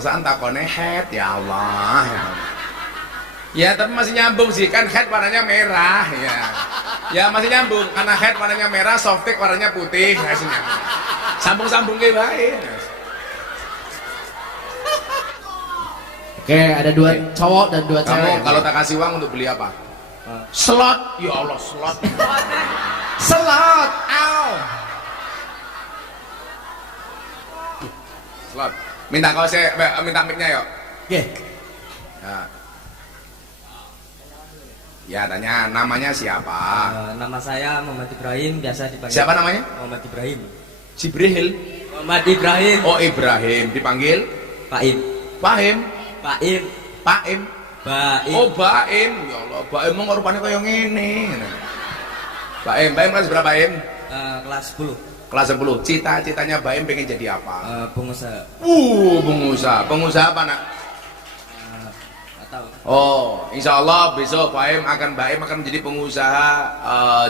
Masaan takone head, ya Allah, ya Allah. Ya tapi masih nyambung sih, kan head warnanya merah ya. Ya masih nyambung, karena head warnanya merah, softtek warnanya putih, hasilnya. Sambung-sambung ke baik. Oke, ada dua cowok dan dua cewek. Kamu kalau tak kasih uang untuk beli apa? Slot, ya Allah slot. Slot, Au. Slot. Minta kau saya minta mic-nya yuk. Oke. Ya. Ya tanya namanya siapa? Nama saya Muhammad Ibrahim, biasa dipanggil. Siapa namanya? Muhammad Ibrahim. Jibril. Muhammad Ibrahim. Oh Ibrahim, dipanggil Paim. Pahim. Paim. Paim. Baim. Oh Baim, ya Allah, Baim mau rupanya kayak ngene. Baim kelas berapa Baim? Kelas 10. Kelas 10. Cita-citanya Baim pengen jadi apa? Pengusaha. Pengusaha. Pengusaha apa nak? Nggak tahu. Oh, insya Allah besok Baim akan menjadi pengusaha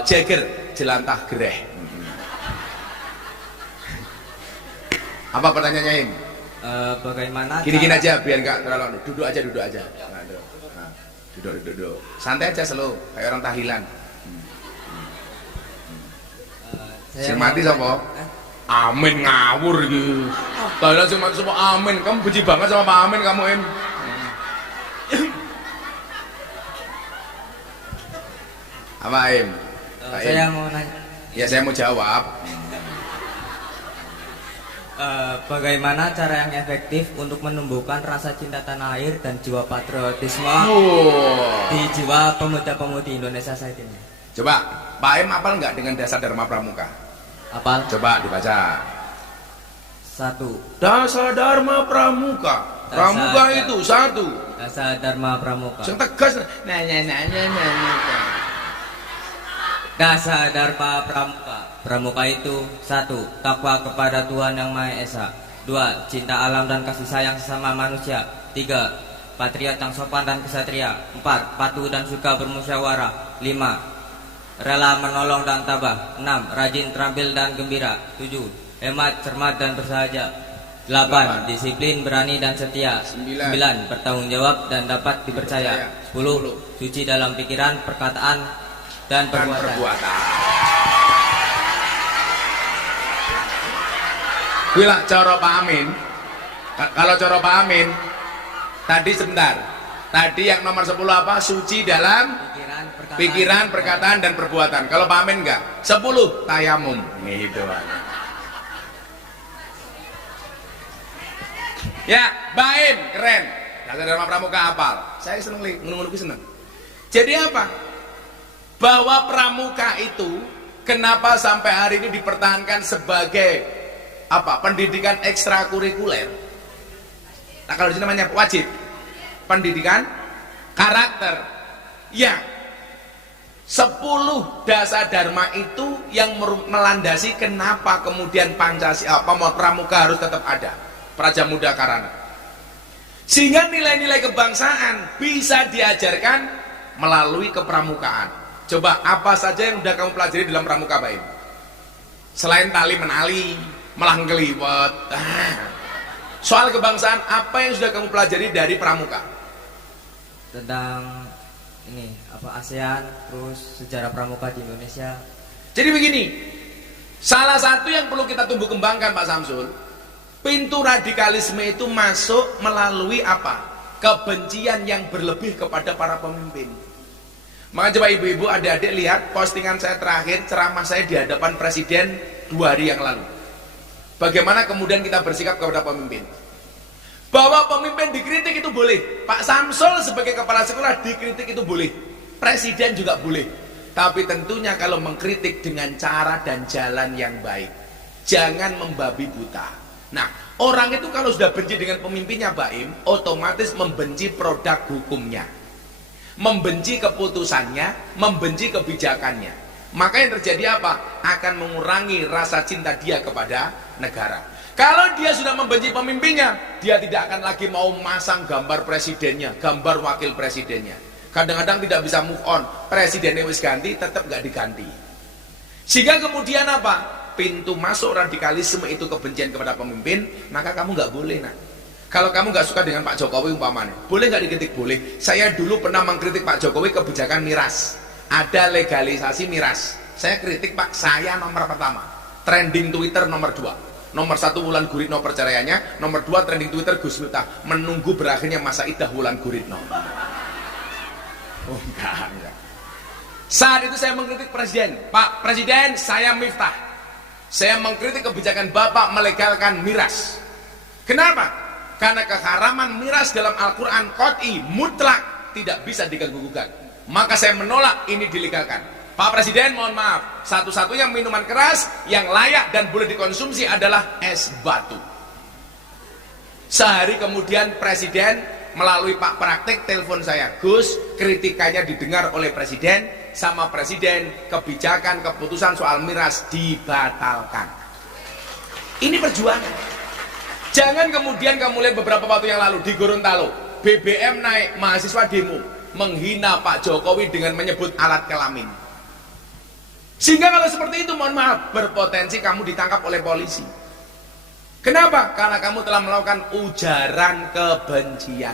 Jagger jelantah gereh. Apa pertanyaannya Im? Bagaimana? Gini-gini aja biar nggak terlalu duduk aja. Nah, duduk. Santai aja slow, kayak orang tahlilan. Sing mati sapa? Amin ngawur iki. Tahlilan sing mati sapa Amin? Kamu benci banget sama Pak Amin kamu Im. Apa Im? Saya mau nanya. Ya saya mau jawab. Bagaimana cara yang efektif untuk menumbuhkan rasa cinta tanah air dan jiwa patriotisme di jiwa pemuda-pemudi Indonesia saat ini? Coba, Pak Im apal nggak dengan dasar Dharma Pramuka? Apal? Coba dibaca. 1. Dasar Dharma Pramuka. Pramuka itu 1. Dasar Dharma Pramuka. Yang tegas. Nah. Dasar Dharma Pramuka. Pramuka itu 1. Takwa kepada Tuhan Yang Maha Esa. 2. Cinta alam dan kasih sayang sesama manusia. 3. Patriot yang sopan dan kesatria. 4. Patuh dan suka bermusyawarah. 5. Rela menolong dan tabah. 6. Rajin, terampil dan gembira. 7. Hemat, cermat dan bersahaja. 8. Disiplin, berani dan setia. 9. Bertanggung jawab dan dapat dipercaya. 10. Suci dalam pikiran, perkataan dan perbuatan. Bila cara Pak Amin, kalau cara Pak Amin, tadi sebentar, tadi yang nomor 10 apa? Suci dalam pikiran, perkataan dan perbuatan. Kalau Pak Amin enggak, 10 tayamum. Gitu. Ya, Baim keren. Dasar Dharma Pramuka hafal. Saya seneng li, menunggu seneng. Jadi apa? Bahwa pramuka itu kenapa sampai hari ini dipertahankan sebagai apa? Pendidikan ekstrakurikuler. Nah kalau di sini namanya wajib. Pendidikan karakter. Ya. 10 dasar dharma itu yang melandasi kenapa kemudian Pancasila pramuka harus tetap ada. Prajamuda Karana. Sehingga nilai-nilai kebangsaan bisa diajarkan melalui kepramukaan. Coba apa saja yang sudah kamu pelajari dalam pramuka Baim? Selain tali menali, melang keliwet. Soal kebangsaan apa yang sudah kamu pelajari dari pramuka? Tentang ini apa ASEAN, terus sejarah pramuka di Indonesia. Jadi begini, salah satu yang perlu kita tumbuh kembangkan Pak Samsul, pintu radikalisme itu masuk melalui apa? Kebencian yang berlebih kepada para pemimpin. Maka coba ibu-ibu, adik-adik lihat postingan saya terakhir, ceramah saya di hadapan presiden 2 hari yang lalu. Bagaimana kemudian kita bersikap kepada pemimpin? Bahwa pemimpin dikritik itu boleh. Pak Samsul sebagai kepala sekolah dikritik itu boleh. Presiden juga boleh. Tapi tentunya kalau mengkritik dengan cara dan jalan yang baik. Jangan membabi buta. Nah, orang itu kalau sudah benci dengan pemimpinnya Baim, otomatis membenci produk hukumnya, membenci keputusannya, membenci kebijakannya. Maka yang terjadi apa? Akan mengurangi rasa cinta dia kepada negara. Kalau dia sudah membenci pemimpinnya, dia tidak akan lagi mau masang gambar presidennya, gambar wakil presidennya. Kadang-kadang tidak bisa move on. Presidennya wis ganti, tetap nggak diganti. Sehingga kemudian apa? Pintu masuk radikalisme itu kebencian kepada pemimpin, maka kamu nggak boleh nak. Kalau kamu nggak suka dengan Pak Jokowi umpamanya, boleh nggak dikritik? Boleh. Saya dulu pernah mengkritik Pak Jokowi kebijakan miras. Ada legalisasi miras. Saya kritik Pak, saya nomor pertama. Trending Twitter nomor 2. Nomor 1 Wulan Guritno perceraiannya, nomor 2 trending Twitter Gus Miftah menunggu berakhirnya masa idah Wulan Guritno. Oh enggak. Saat itu saya mengkritik Presiden. Pak Presiden, saya Miftah. Saya mengkritik kebijakan Bapak melegalkan miras. Kenapa? Karena keharaman miras dalam Al-Quran qat'i mutlak tidak bisa diganggu-gugat. Maka saya menolak ini dilegalkan. Pak Presiden, mohon maaf, satu-satunya minuman keras yang layak dan boleh dikonsumsi adalah es batu. Sehari kemudian Presiden melalui Pak Praktik telepon saya, Gus, kritikannya didengar oleh Presiden, sama Presiden kebijakan keputusan soal miras dibatalkan. Ini perjuangan. Jangan kemudian kamu lihat beberapa waktu yang lalu di Gorontalo, BBM naik, mahasiswa demo menghina Pak Jokowi dengan menyebut alat kelamin. Sehingga kalau seperti itu, mohon maaf, berpotensi kamu ditangkap oleh polisi. Kenapa? Karena kamu telah melakukan ujaran kebencian.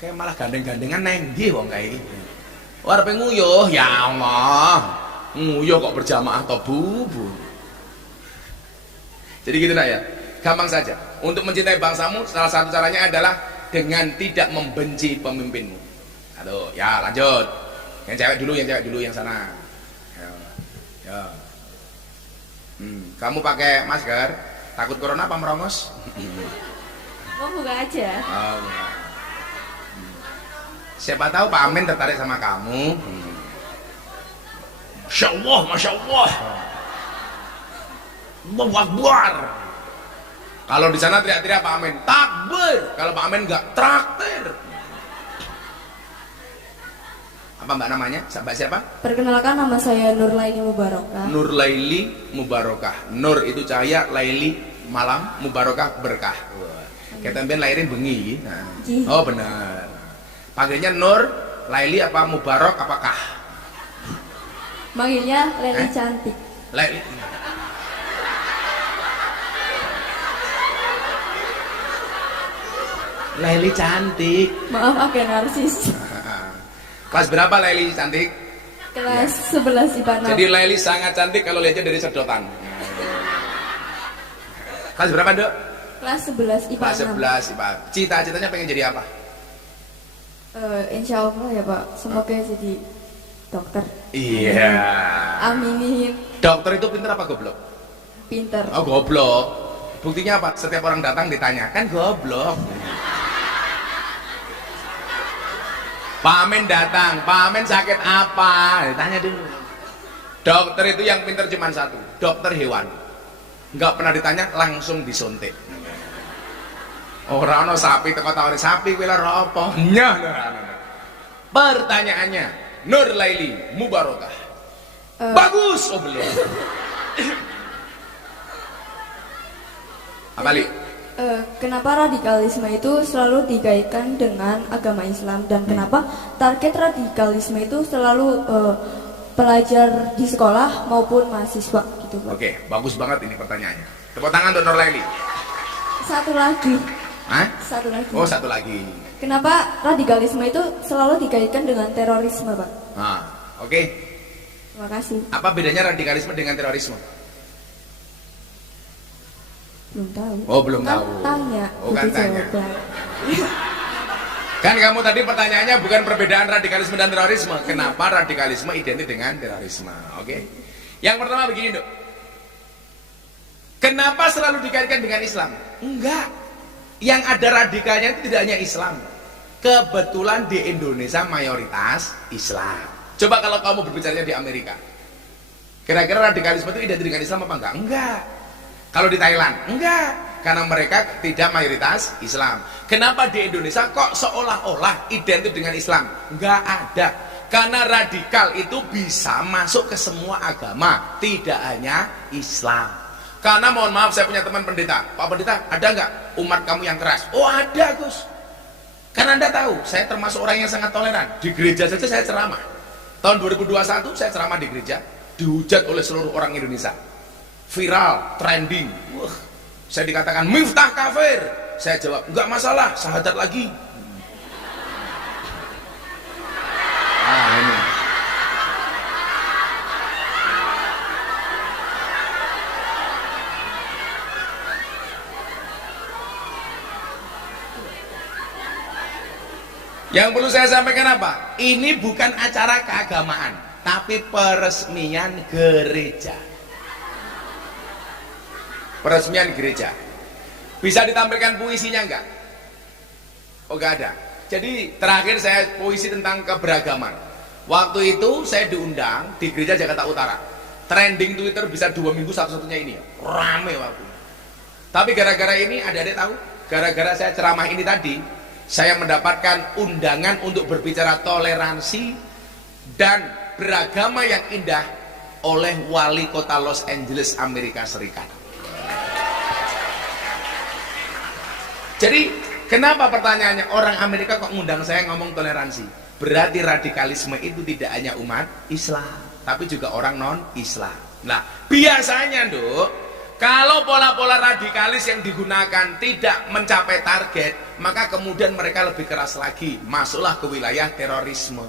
Kayak malah gandeng-gandengan nenggi wong kayak gitu. Warpe nguyuh, ya Allah, nguyuh kok berjamaah atau bubu. Jadi gitu nak ya, gampang saja. Untuk mencintai bangsamu, salah satu caranya adalah dengan tidak membenci pemimpinmu. Aduh, ya lanjut. Yang cewek dulu, yang sana. Ya. Kamu pakai masker, takut corona apa merongos? Mau buka aja. Oh, siapa tahu Pak Amin tertarik sama kamu. Masya Allah, Masya Allah. Allahu Akbar. Kalau di sana teriak-teriak Pak Amin, takbir. Kalau Pak Amin enggak, traktir. Apa mbak namanya? Mbak siapa? Perkenalkan, nama saya Nur Laili Mubarokah. Nur Laili Mubarokah. Nur itu cahaya, Laili malam, Mubarokah berkah. Kita ambil lahirin bengi. Nah. Oh benar. Panggilnya Nur, Laili apa Mubarok apakah? Manggilnya Leli Cantik. Laili. Laili cantik. Maaf, agak narsis. Kelas berapa Laili cantik? Kelas 11 IPA 6. Jadi Laili sangat cantik kalau lihatnya dari sedotan. Kelas berapa, Dok? Kelas 11 IPA Kelas 6. 11 IPA. Cita-citanya pengen jadi apa? Insya Allah ya Pak, semoga jadi dokter. Iya. Aminin. Dokter itu pinter apa goblok? Pinter. Oh goblok. Buktinya apa? Setiap orang datang ditanya, kan goblok. Pak Amin datang, Pak Amin sakit apa? Ditanya dulu. Dokter itu yang pinter cuma satu, dokter hewan. Enggak pernah ditanya, langsung disuntik. Ora ono sapi teko tawari sapi kuwi lho apa? Nyah. Pertanyaannya, Nur Laili Mubarokah. Bagus. Oh belum. Apa li? Kenapa radikalisme itu selalu dikaitkan dengan agama Islam, dan kenapa target radikalisme itu selalu pelajar di sekolah maupun mahasiswa gitu Pak? Oke, bagus banget ini pertanyaannya. Tepuk tangan untuk Nur Laili. Satu lagi. Hah? Satu lagi. Oh, satu lagi. Kenapa radikalisme itu selalu dikaitkan dengan terorisme Pak? Nah, oke. Terima kasih. Apa bedanya radikalisme dengan terorisme? Belum tahu. Oh, belum kan tahu. Tanya. Oh, kan itu tanya. jawaban. Kan kamu tadi pertanyaannya bukan perbedaan radikalisme dan terorisme. Kenapa radikalisme identik dengan terorisme? Oke. Yang pertama begini, Dok. Kenapa selalu dikaitkan dengan Islam? Enggak. Yang ada radikalnya itu tidak hanya Islam. Kebetulan di Indonesia mayoritas Islam. Coba kalau kamu berbicaranya di Amerika. Kira-kira radikalisme itu identik dengan Islam apa enggak? Enggak. Kalau di Thailand, enggak, karena mereka tidak mayoritas Islam. Kenapa di Indonesia kok seolah-olah identik dengan Islam? Enggak ada. Karena radikal itu bisa masuk ke semua agama, tidak hanya Islam. Karena mohon maaf, saya punya teman pendeta. Pak pendeta, ada enggak umat kamu yang keras? Oh ada, Gus. Karena Anda tahu, saya termasuk orang yang sangat toleran. Di gereja saja saya ceramah. Tahun 2021 saya ceramah di gereja, dihujat oleh seluruh orang Indonesia. Viral, trending. Wah, saya dikatakan Miftah kafir. Saya jawab, enggak masalah, syahadat lagi. Ah, ini. Yang perlu saya sampaikan apa? Ini bukan acara keagamaan, tapi peresmian gereja. Peresmian gereja. Bisa ditampilkan puisinya enggak? Oh, enggak ada. Jadi terakhir saya puisi tentang keberagaman. Waktu itu saya diundang di gereja Jakarta Utara. Trending Twitter bisa 2 minggu satu-satunya ini. Rame waktu. Tapi gara-gara ini, adik-adik tahu? Gara-gara saya ceramah ini tadi, saya mendapatkan undangan untuk berbicara toleransi dan beragama yang indah oleh wali kota Los Angeles, Amerika Serikat. Jadi kenapa pertanyaannya orang Amerika kok ngundang saya ngomong toleransi? Berarti radikalisme itu tidak hanya umat Islam, tapi juga orang non-Islam. Nah, biasanya kalau pola-pola radikalis yang digunakan tidak mencapai target, maka kemudian mereka lebih keras lagi, masuklah ke wilayah terorisme.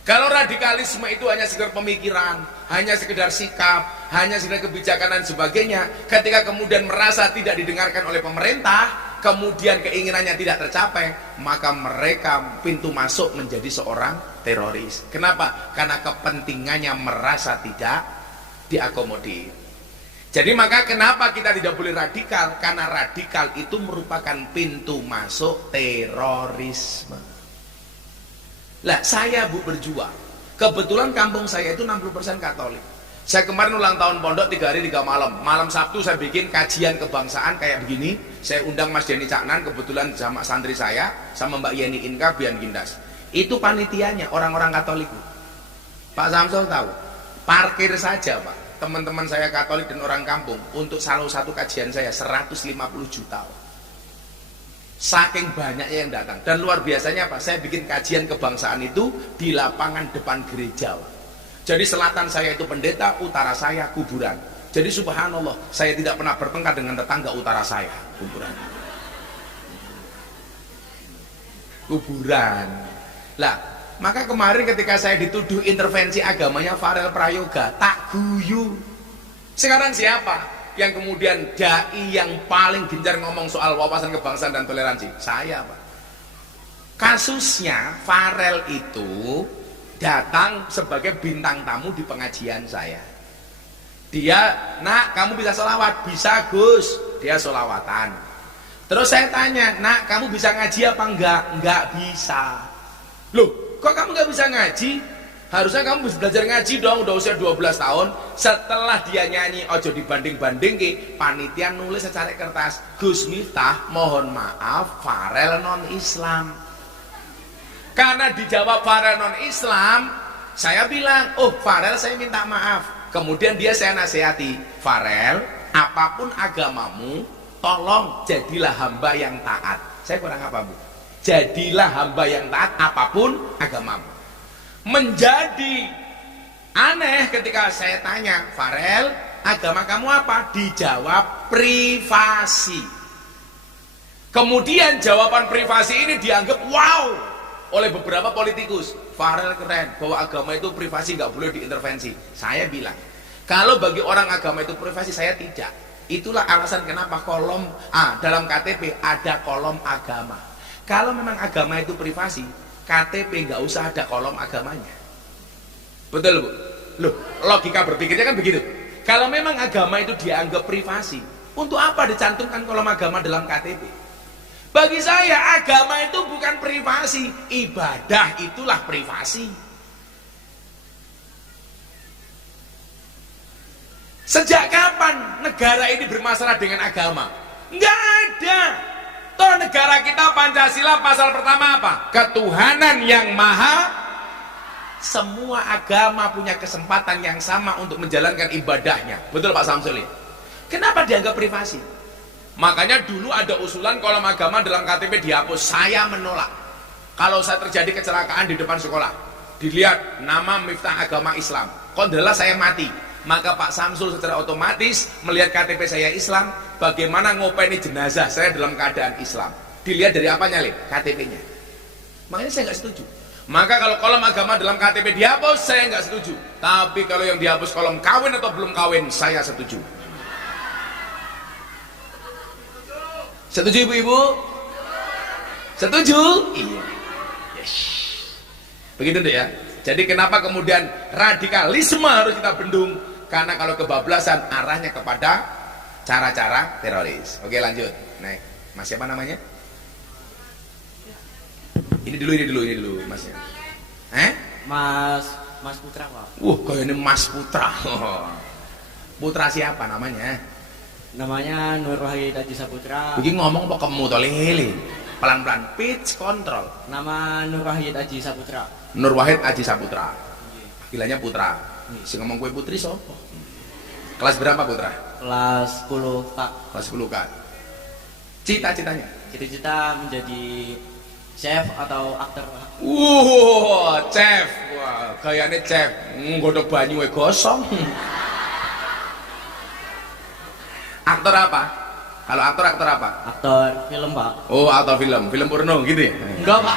Kalau radikalisme itu hanya sekedar pemikiran, hanya sekedar sikap, hanya sekedar kebijakan dan sebagainya, ketika kemudian merasa tidak didengarkan oleh pemerintah, kemudian keinginannya tidak tercapai, maka mereka pintu masuk menjadi seorang teroris. Kenapa? Karena kepentingannya merasa tidak diakomodir. Jadi maka kenapa kita tidak boleh radikal? Karena radikal itu merupakan pintu masuk terorisme. Lah saya berjuang. Kebetulan kampung saya itu 60% Katolik. Saya kemarin ulang tahun pondok 3 hari 3 malam. Malam Sabtu saya bikin kajian kebangsaan kayak begini. Saya undang Mas Denny Caknan, kebetulan sama santri saya, sama Mbak Yeni Inka Bian Gindas. Itu panitianya orang-orang Katolik. Pak Samsul tahu, parkir saja Pak. Teman-teman saya Katolik dan orang kampung untuk salah satu kajian saya 150 juta. Saking banyaknya yang datang. Dan luar biasanya Pak, saya bikin kajian kebangsaan itu di lapangan depan gereja. Jadi selatan saya itu pendeta, utara saya kuburan. Jadi subhanallah, saya tidak pernah bertengkar dengan tetangga utara saya, kuburan. Kuburan. Lah, maka kemarin ketika saya dituduh intervensi agamanya Farel Prayoga, tak guyu. Sekarang siapa yang kemudian dai yang paling gencar ngomong soal wawasan kebangsaan dan toleransi? Saya Pak. Kasusnya Farel itu datang sebagai bintang tamu di pengajian saya. Dia, nak kamu bisa sholawat? Bisa Gus. Dia sholawatan. Terus saya tanya, nak kamu bisa ngaji apa enggak? Enggak bisa. Loh, kok kamu nggak bisa ngaji? Harusnya kamu bisa belajar ngaji dong, udah usia 12 tahun. Setelah dia nyanyi ojo dibanding-banding ke, panitia nulis secara kertas, Gus Miftah mohon maaf Farel non-Islam. Karena dijawab Farel non-Islam, saya bilang, oh Farel saya minta maaf. Kemudian dia saya nasihati, Farel apapun agamamu, tolong jadilah hamba yang taat. Saya kurang apa Bu? Jadilah hamba yang taat apapun agamamu. Menjadi aneh ketika saya tanya, Farel agama kamu apa? Dijawab privasi. Kemudian jawaban privasi ini dianggap wow oleh beberapa politikus. Farel keren, bahwa agama itu privasi, nggak boleh diintervensi. Saya bilang, kalau bagi orang agama itu privasi, saya tidak. Itulah alasan kenapa kolom dalam KTP ada kolom agama. Kalau memang agama itu privasi, KTP nggak usah ada kolom agamanya. Betul Bu? Loh, logika berpikirnya kan begitu. Kalau memang agama itu dianggap privasi, untuk apa dicantumkan kolom agama dalam KTP? Bagi saya agama itu bukan privasi, ibadah itulah privasi. Sejak kapan negara ini bermasalah dengan agama? Nggak ada. Toh negara kita Pancasila pasal pertama apa? Ketuhanan yang maha. Semua agama punya kesempatan yang sama untuk menjalankan ibadahnya. Betul Pak Samsul? Kenapa dianggap privasi? Makanya dulu ada usulan kolom agama dalam KTP dihapus. Saya menolak. Kalau saya terjadi kecelakaan di depan sekolah, dilihat nama Miftah agama Islam, kondelah saya mati, maka Pak Samsul secara otomatis melihat KTP saya Islam, bagaimana ngopeni jenazah saya dalam keadaan Islam. Dilihat dari apanya, Le? KTP-nya. Makanya saya nggak setuju. Maka kalau kolom agama dalam KTP dihapus, saya nggak setuju. Tapi kalau yang dihapus kolom kawin atau belum kawin, saya setuju. Setuju ibu-ibu? Setuju? Iya. Yes. Begitu deh ya. Jadi kenapa kemudian radikalisme harus kita bendung? Karena kalau kebablasan arahnya kepada cara-cara teroris. Oke, lanjut. Naik. Mas siapa namanya? Ini dulu Masnya. Mas Putra, Pak. Kayak ini Mas Putra. Putra siapa namanya? Namanya Nur Wahid Haji Saputra. Begini ngomong apa kamu tolele? Pelan-pelan, pitch control. Nama Nur Wahid Haji Saputra. Nur Wahid Haji Saputra. Panggilannya Putra. Si ngomong kue putri sopo? Kelas berapa Putra? Kelas 10, Pak. Kelas 10 kan. Cita-citanya? Cita-cita menjadi chef atau aktor, Pak. Chef. Wah, kayaknya chef. Nggodok banyu gosong. Aktor apa? Kalau aktor apa? Aktor film, Pak. Oh, aktor film. Film porno gitu ya? Enggak, Pak.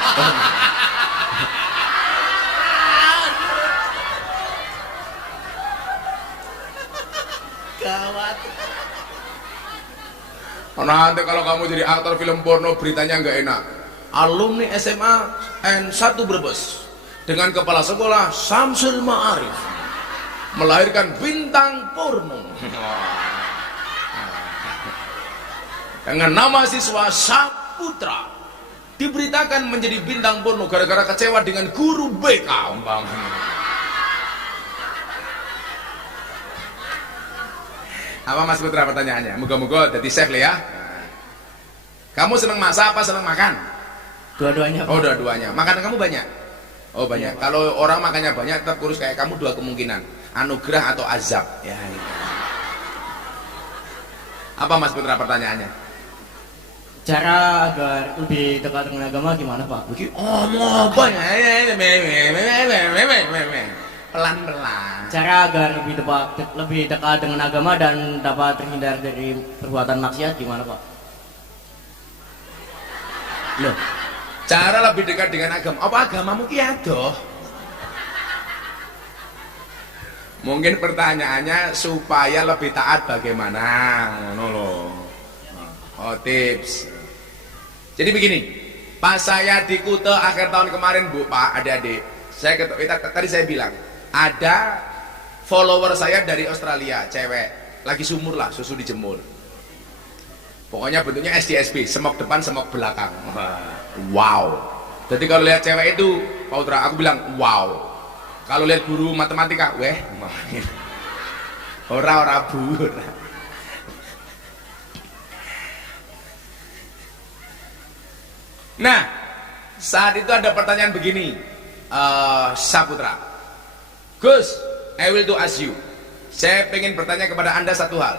Gawat. Nanti kalau kamu jadi aktor film porno beritanya nggak enak. Alumni SMA N1 Brebes dengan kepala sekolah Samsul Ma'arif melahirkan bintang porno dengan nama siswa Saputra diberitakan menjadi bintang porno gara-gara kecewa dengan guru BK umpamanya. Apa Mas Putra pertanyaannya? Moga-moga jadi chef ya. Kamu senang masak apa senang makan? Dua-duanya, Pak. Oh, dua-duanya. Makanan kamu banyak? Oh, banyak. Iya, kalau orang makannya banyak tetap kurus kayak kamu, dua kemungkinan. Anugerah atau azab. Ya. Apa Mas Putra pertanyaannya? Cara agar lebih dekat dengan agama gimana, Pak? Banyak. Pelan-pelan. Cara agar lebih dekat dengan agama dan dapat terhindar dari perbuatan maksiat gimana, Pak? Loh, cara lebih dekat dengan agama. Apa agamamu ki adoh? Mungkin pertanyaannya supaya lebih taat bagaimana? Ngono loh. Oh, tips. Jadi begini, pas saya di Kute akhir tahun kemarin, Bu, Pak, adik-adik, tadi saya bilang, ada follower saya dari Australia, cewek, lagi sumur lah, susu dijemur. Pokoknya bentuknya SDSB, semok depan, semok belakang. Wow. Jadi kalau lihat cewek itu, Pak Putra, aku bilang wow. Kalau lihat guru matematika, ora Bu. Nah, saat itu ada pertanyaan begini, Saputra, Gus, I will to ask you. Saya ingin bertanya kepada Anda satu hal.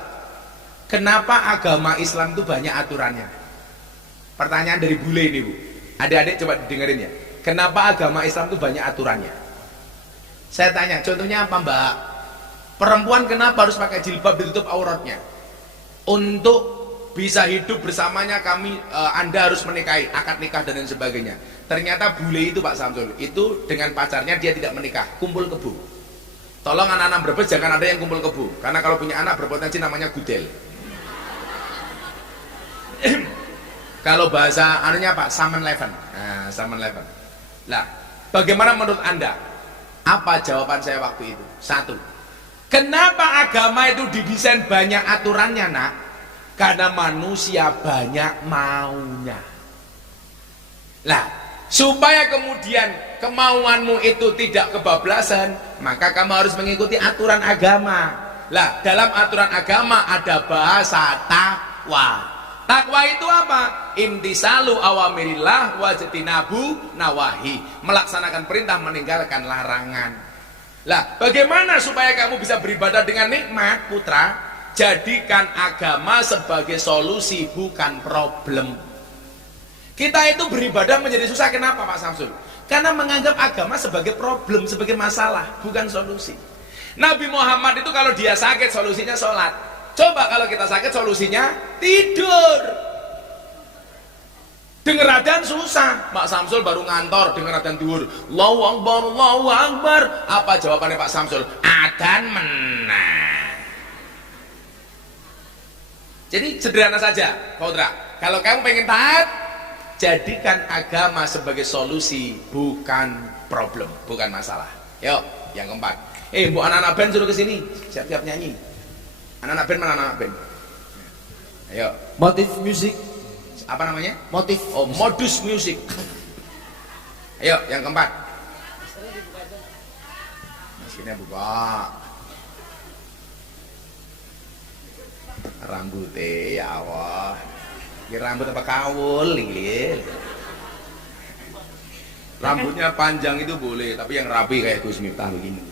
Kenapa agama Islam itu banyak aturannya? Pertanyaan dari bule ini, Bu. Adik-adik coba dengerin ya. Kenapa agama Islam itu banyak aturannya? Saya tanya, contohnya apa, Mbak? Perempuan kenapa harus pakai jilbab ditutup auratnya? Untuk bisa hidup bersamanya Anda harus menikahi, akad nikah dan lain sebagainya. Ternyata bule itu Pak Samsul, itu dengan pacarnya dia tidak menikah, kumpul kebo. Tolong anak-anak Brebes jangan ada yang kumpul kebo, karena kalau punya anak berpotensi namanya gudel. Kalau bahasa anunya Pak, Saman Leven. Nah, Saman Leven. Nah, bagaimana menurut Anda? Apa jawaban saya waktu itu? Satu, kenapa agama itu didesain banyak aturannya, Nak? Karena manusia banyak maunya. Lah, supaya kemudian kemauanmu itu tidak kebablasan, maka kamu harus mengikuti aturan agama. Lah, dalam aturan agama ada bahasa takwa. Takwa itu apa? Imtisalu awamirillah wajtinabu nawahi. Melaksanakan perintah, meninggalkan larangan. Lah, bagaimana supaya kamu bisa beribadah dengan nikmat, Putra? Jadikan agama sebagai solusi, bukan problem. Kita itu beribadah menjadi susah, kenapa Pak Samsul? Karena menganggap agama sebagai problem, sebagai masalah, bukan solusi. Nabi Muhammad itu kalau dia sakit, solusinya sholat. Coba kalau kita sakit solusinya tidur. Denger adzan susah. Pak Samsul baru ngantor denger adzan dhuwur. Allahu Akbar, Allahu Akbar. Apa jawabannya Pak Samsul? Adzan menang. Jadi sederhana saja, Faudra. Kalau kamu pengen taat, jadikan agama sebagai solusi, bukan problem, bukan masalah. Yuk, yang keempat. Bu anak-anak band suruh kesini, siap-siap nyanyi. Anak-anak band mana anak-anak band? Ayo. Motif musik. Apa namanya? Motif. Oh, modus music. Ayo, yang keempat. Maskernya buka. Rambutnya ya Allah. Ini rambut apa kawul ini? Rambutnya panjang itu boleh, tapi yang rapi kayak Gus Miftah begini.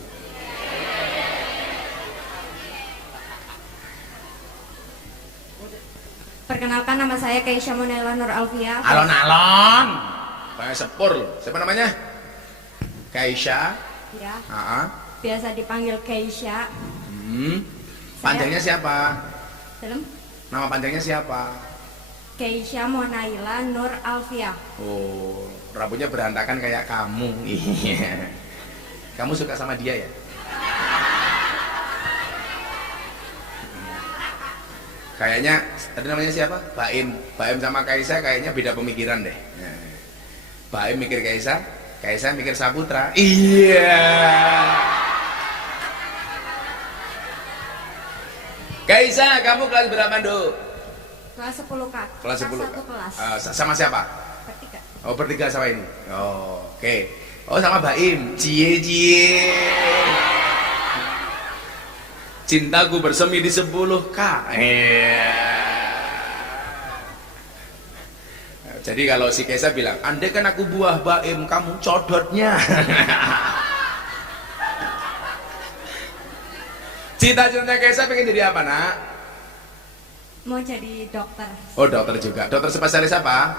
Perkenalkan, nama saya Keisha Monela Nur Alfia. Alon-alon. Kayak sepur loh. Siapa namanya? Keisha. Ya, biasa dipanggil Keisha. Panjangnya siapa? Dalam Nama panjangnya siapa? Keisha Monaila Nur Alfia. Oh, rambutnya berantakan kayak kamu. Iya. Kamu suka sama dia ya? Kayaknya tadi namanya siapa? Baim. Baim sama Kaisa kayaknya beda pemikiran deh. Baim mikir Kaisa, Kaisa mikir Saputra. Iya. Kaisa, kamu kelas berapa, Nduk? Kelas 10 Kak. Kelas 10. Satu kelas. Sama siapa? Bertiga. Oh, bertiga sama ini. Oh, oke. Oh, sama Baim. Cie cie. Cintaku bersemi di 10K. Jadi kalau si Kaisa bilang, andai kan aku buah Baim, kamu codotnya. Cita-citanya Kaisa pengen jadi apa, Nak? Mau jadi dokter. Oh, dokter juga. Dokter spesialis apa?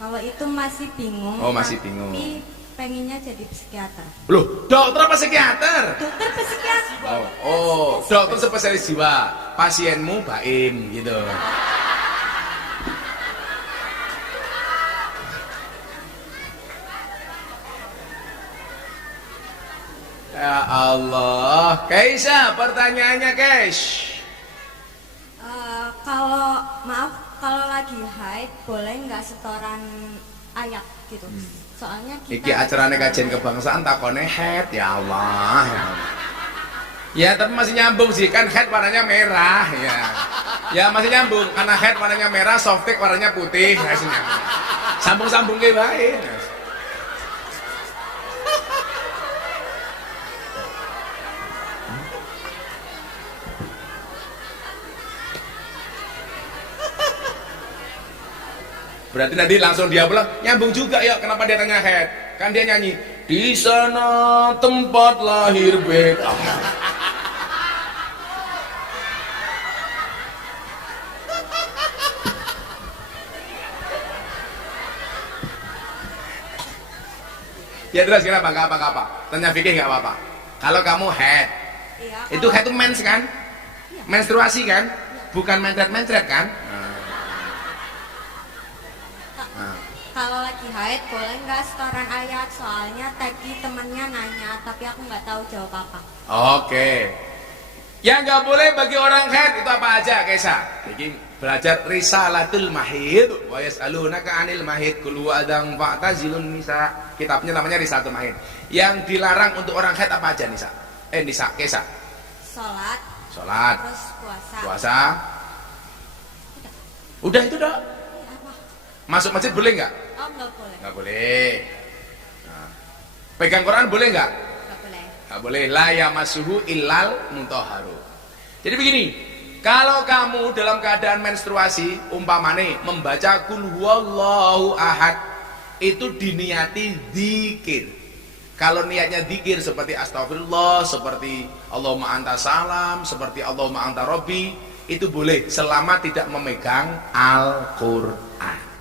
Kalau itu masih bingung. Oh, masih bingung. Tapi pengennya jadi psikiater. Loh, dokter apa psikiater? Dokter psikiater. Oh, dokter spesialis jiwa. Pasienmu Baim gitu. Ya Allah. Kaisa, pertanyaannya, Keish. Kalau lagi haid boleh nggak setoran ayat gitu? Soalnya kita Iki acarane kajian kebangsaan takone head, ya Allah. Ya, tapi masih nyambung sih, kan head warnanya merah ya. Ya masih nyambung, karena head warnanya merah, softtek warnanya putih, masih nyambung. Sambung-sambung ke bae. Berarti nanti langsung dia bilang nyambung juga ya. Kenapa dia tanya head? Kan dia nyanyi di sana tempat lahir beta. Ya terus kenapa? Gak apa-apa. Tanya Vicky gak apa-apa. Kalau kamu head, Iya, itu head itu mens kan? Iya. Menstruasi kan? Bukan mencret-mencret kan? kalau lagi haid boleh nggak setoran ayat? Soalnya tadi temennya nanya, tapi aku nggak tahu jawab apa. Oke. Yang nggak boleh bagi orang haid itu apa aja, Kaisa? Jadi belajar Risalatul Mahid wa yas'alunaka 'anil mahid qul huwa adhan fa'tazilun nisa. Kitabnya namanya Risalatul Mahid. Yang dilarang untuk orang haid apa aja, Nisa? Nisa, Kaisa. Sholat, terus puasa. Puasa. Udah itu dah. Apa? Masuk masjid boleh nggak? Oh, nggak boleh. Nggak boleh. Nah. Pegang Quran boleh nggak? Nggak boleh. Nggak boleh. La yamassuhu illal mutahharu. Jadi begini, kalau kamu dalam keadaan menstruasi, umpamane membaca kul huwallahu ahad, itu diniati zikir. Kalau niatnya zikir seperti astagfirullah, seperti Allahumma anta salam, seperti Allahumma anta rabbi, itu boleh selama tidak memegang Al-Qur'an.